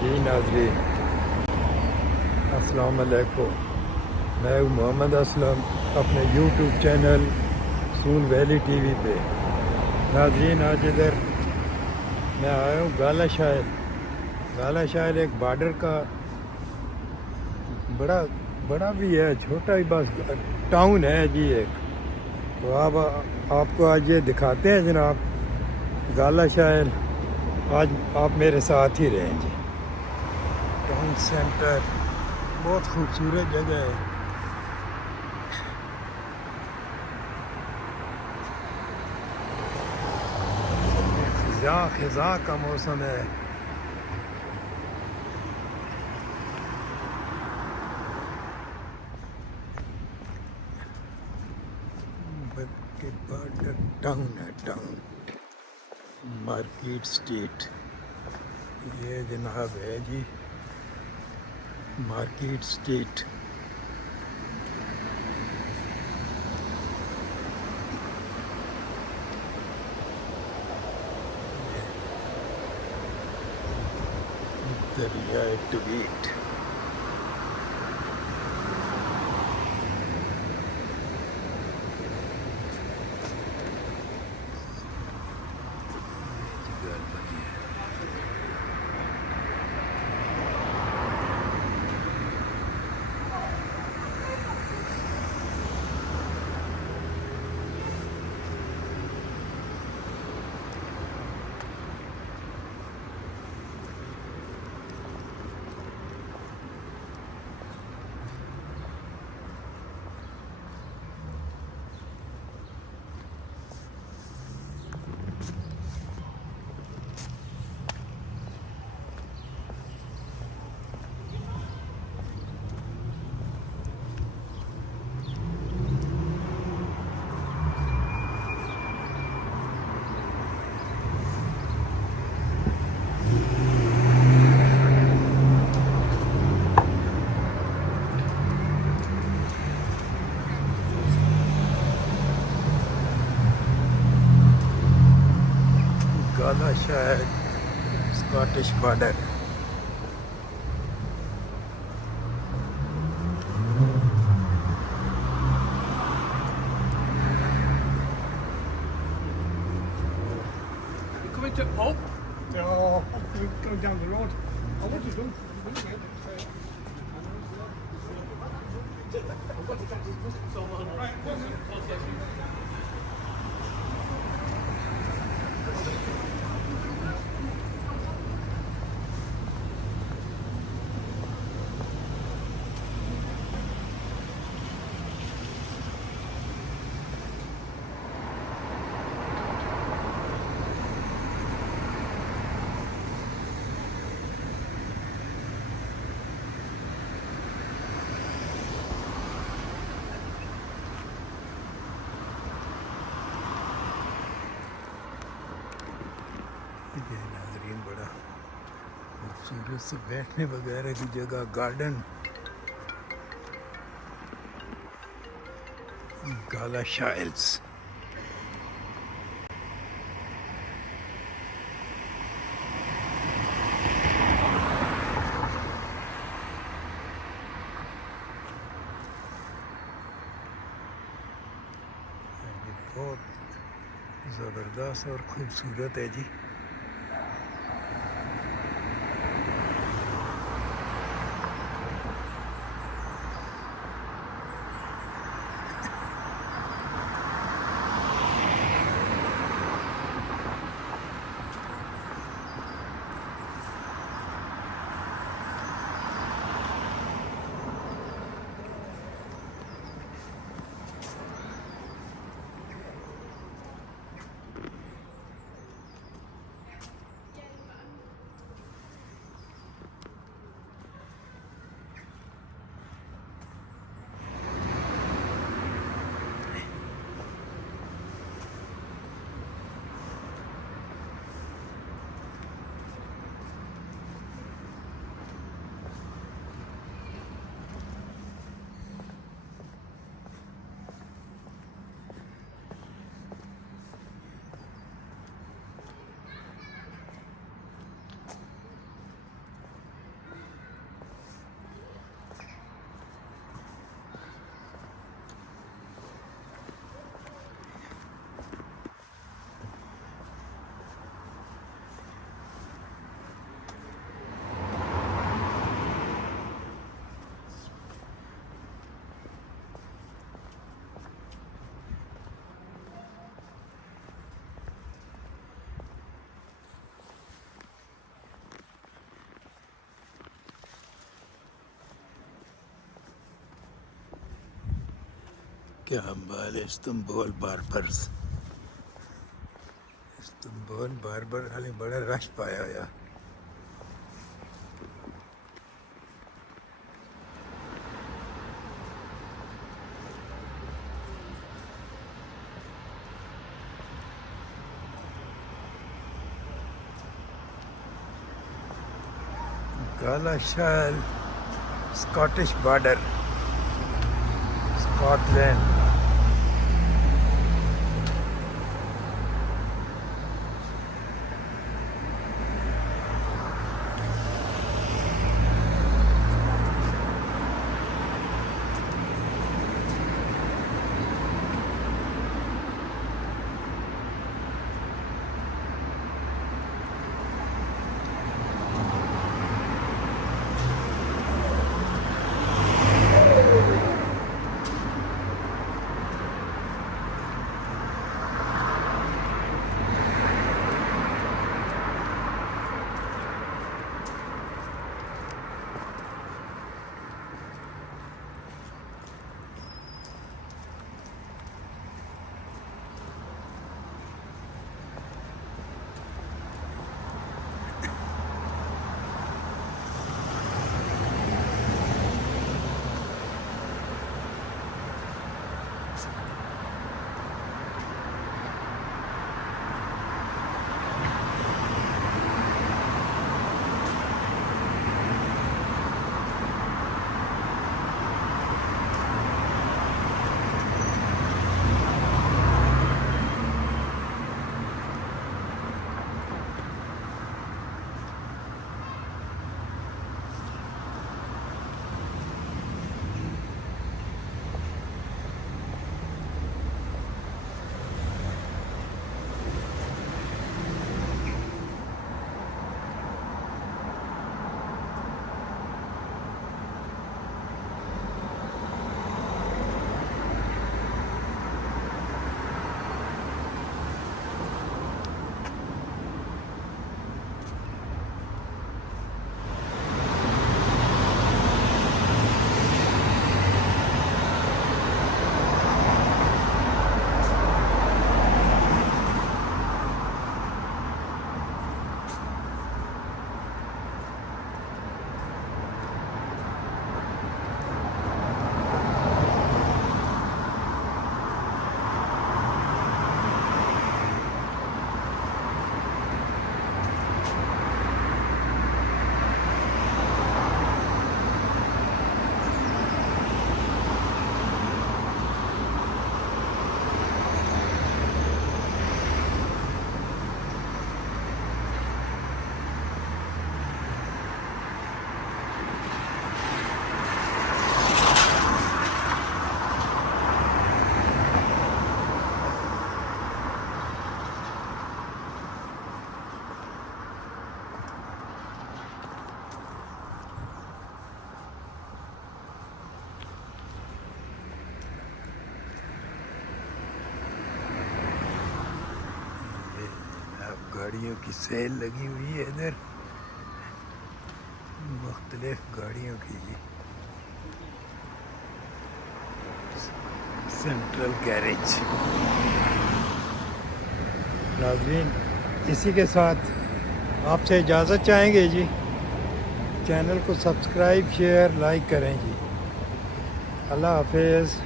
जी नाज़रीन, अस्सलाम वालेकुम। मैं हूँ मोहम्मद असलम अपने यूट्यूब चैनल सून वैली टीवी पे। नाज़रीन, आज इधर मैं आया हूँ गाला शायर। गाला शायर एक बॉर्डर का बड़ा बड़ा भी है, छोटा भी बस टाउन है जी एक। तो आपको आज ये दिखाते हैं जनाब गाला शायर। आज आप मेरे साथ ही रहें जी। टाउन सेंटर बहुत खूबसूरत जगह है। खिज़ा का मौसम है। बल्कि बड़ा टाउन है, टाउन मार्केट स्ट्रीट। ये जनाब है जी मार्केट स्ट्रीट। दरिया ट्वीट। गाला शायर Scottish border. Coming to up. Oh, going down the road. I want to do. ये नाजरीन बड़ा खूबसूरत से बैठने वगैरह की जगह, गार्डन। गाला शायर्स। बहुत ज़बरदस्त और ख़ूबसूरत है जी। क्या बात है इस्तंबुल बार्बर्स इस्तंबुल बार्बर हाले बड़ा रश पाया होया Galashiel Scottish border Scotland गाड़ियों की सेल लगी हुई है इधर मुख्तलिफ गाड़ियों की सेंट्रल गैरेज नाज़रीन इसी के साथ आपसे इजाज़त चाहेंगे जी चैनल को सब्सक्राइब शेयर लाइक करें जी अल्लाह हाफिज़।